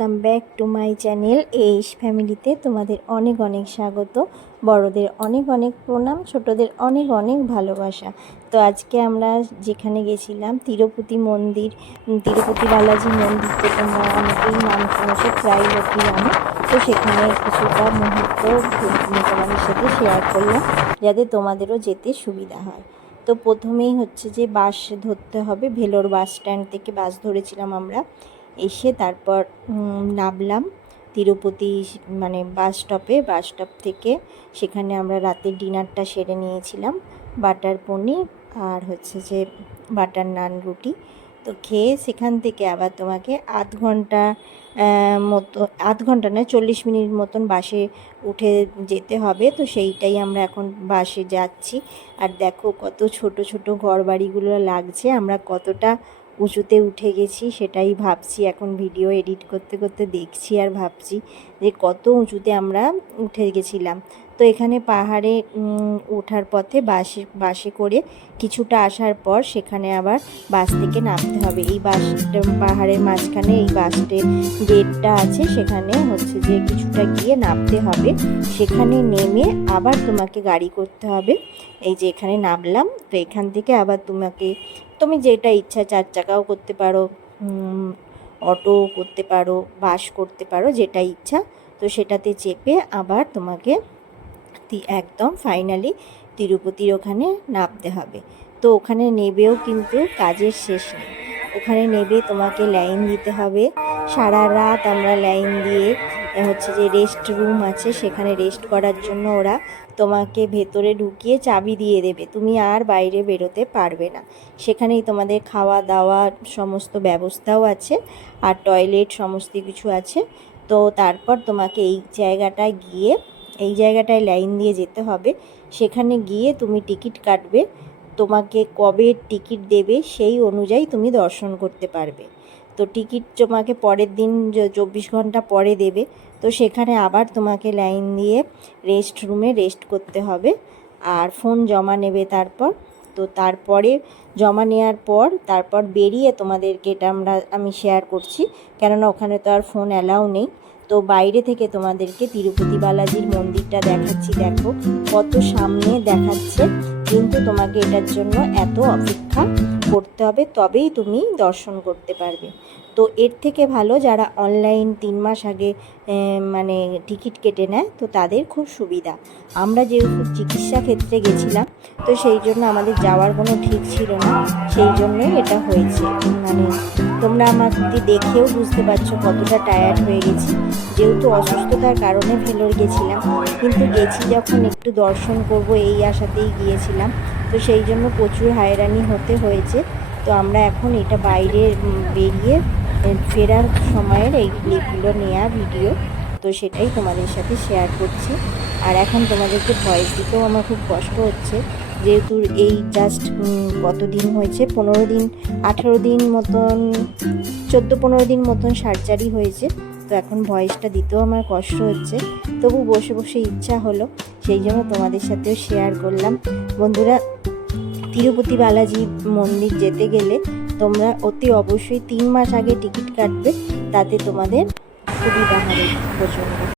Welcome back to my channel এইশ ফ্যামিলিতে তোমাদের অনেক অনেক স্বাগত। বড়দের অনেক অনেক প্রণাম, ছোটদের অনেক অনেক ভালোবাসা। তো আজকে আমরা যেখানে গেছিলাম তিরুপতি মন্দির, তিরুপতি বালাজি মন্দির, তো তোমরা অনেকেই নাম শুনেছো, প্রায় লোকই জানো। তো সেখানে কিছুটা মুহূর্ত তোমাদের সাথে শেয়ার করলাম যাতে তোমাদেরও যেতে সুবিধা হয়। তো প্রথমেই হচ্ছে যে বাস ধরতে হবে, ভেলোর বাস স্ট্যান্ড থেকে বাস ধরেছিলাম আমরা। এসে তারপর নামলাম তিরুপতি মানে বাস স্টপ থেকে। সেখানে আমরা রাতের ডিনারটা সেরে নিয়েছিলাম, বাটার পনির আর হচ্ছে যে বাটার নান রুটি। তো খেয়ে সেখান থেকে আবার তোমাকে আধ ঘন্টা নয় 40 মিনিট মতন বাসে উঠে যেতে হবে। তো সেইটাই আমরা এখন বাসে যাচ্ছি। আর দেখো কত ছোট ছোট ঘরবাড়িগুলো লাগছে, আমরা কতটা উঁচুতে উঠে গেছি সেটাই ভাবছি। এখন ভিডিও এডিট করতে করতে দেখছি আর ভাবছি যে কত উঁচুতে আমরা উঠে গেছিলাম। তো এখানে পাহাড়ে ওঠার পথে বাসে করে কিছুটা আসার পর সেখানে আবার বাস থেকে নামতে হবে। এই পাহাড়ের মাঝখানে এই বাসের গেটটা আছে, সেখানে হচ্ছে যে কিছুটা গিয়ে নামতে হবে। সেখানে নেমে আবার তোমাকে গাড়ি করতে হবে। এই যে এখানে নামলাম, তো এখান থেকে আবার তুমি যেটা ইচ্ছা 4 চাকাও করতে পারো, অটো করতে পারো, বাস করতে পারো, যেটা ইচ্ছা। তো সেটাতে চেপে আবার তোমাকে একদম ফাইনালি তিরুপতির ওখানে নামতে হবে। তো ওখানে নেবেও কিন্তু কাজের শেষ নেই। ওখানে নেবে তোমাকে লাইন দিতে হবে। সারা রাত আমরা লাইন দিয়ে হচ্ছে যে রেস্ট রুম আছে, সেখানে রেস্ট করার জন্য ওরা তোমাকে ভেতরে ঢুকিয়ে চাবি দিয়ে দেবে, তুমি আর বাইরে বেরোতে পারবে না। সেখানেই তোমাদের খাওয়া দাওয়া সমস্ত ব্যবস্থাও আছে, আর টয়লেট সমস্ত কিছু আছে। তো তারপর তোমাকে এই জায়গাটায় লাইন দিয়ে যেতে হবে। সেখানে গিয়ে তুমি টিকিট কাটবে, তোমাকে কবে টিকিট দেবে সেই অনুযায়ী তুমি দর্শন করতে পারবে। তো টিকিট তোমাকে পরের দিন 24 ঘন্টা পরে দেবে। তো সেখানে আবার তোমাকে লাইন দিয়ে রেস্ট রুমে রেস্ট করতে হবে, আর ফোন জমা নেবে তারপর। তো তারপরে জমা নেওয়ার পর তারপর বেরিয়ে তোমাদেরকে এটা আমি শেয়ার করছি, কেননা ওখানে তো আর ফোন অ্যালাউ নেই। তো বাইরে থেকে তোমাদেরকে তিরুপতি বালাজির মন্দিরটা দেখাচ্ছি, দেখো কত সামনে দেখাচ্ছে, কিন্তু তোমাকে এটার জন্য এত অপেক্ষা করতে হবে, তবেই তুমি দর্শন করতে পারবে। তো এর থেকে ভালো যারা অনলাইন 3 মাস আগে মানে টিকিট কেটে নেয়, তো তাদের খুব সুবিধা। আমরা যেহেতু চিকিৎসা ক্ষেত্রে গেছিলাম, তো সেই জন্য আমাদের যাওয়ার কোনো ঠিক ছিল না, সেই জন্যই এটা হয়েছে। মানে তোমরা আমাকে দেখেও বুঝতে পারছো কতটা টায়ার্ড হয়ে গেছি, যেহেতু অসুস্থতার কারণে ভেলোর গেছিলাম, কিন্তু গেছি যখন একটু দর্শন করব এই আশাতেই গিয়েছিলাম। তো সেই জন্য প্রচুর হয়রানি হতে হয়েছে। তো আমরা এখন এটা বাইরে বেরিয়ে ফেরার সময়ের এই ক্লিপগুলো নেওয়া ভিডিও, তো সেটাই তোমাদের সাথে শেয়ার করছি। আর এখন তোমাদেরকে ভয়েস দিতেও আমার খুব কষ্ট হচ্ছে, যেহেতু এই জাস্ট কতদিন হয়েছে, 15 দিন 18 দিন মতন, 14-15 দিন মতন সার্জারি হয়েছে। তো এখন ভয়েসটা দিতেও আমার কষ্ট হচ্ছে, তবু বসে বসে ইচ্ছা হলো, সেই জন্য তোমাদের সাথেও শেয়ার করলাম। বন্ধুরা, তিরুপতি বালাজি মন্দির যেতে গেলে তোমরা অতি অবশ্যই 3 মাস আগে টিকিট কাটবে, তাতে তোমাদের সুবিধা হবে প্রচণ্ড।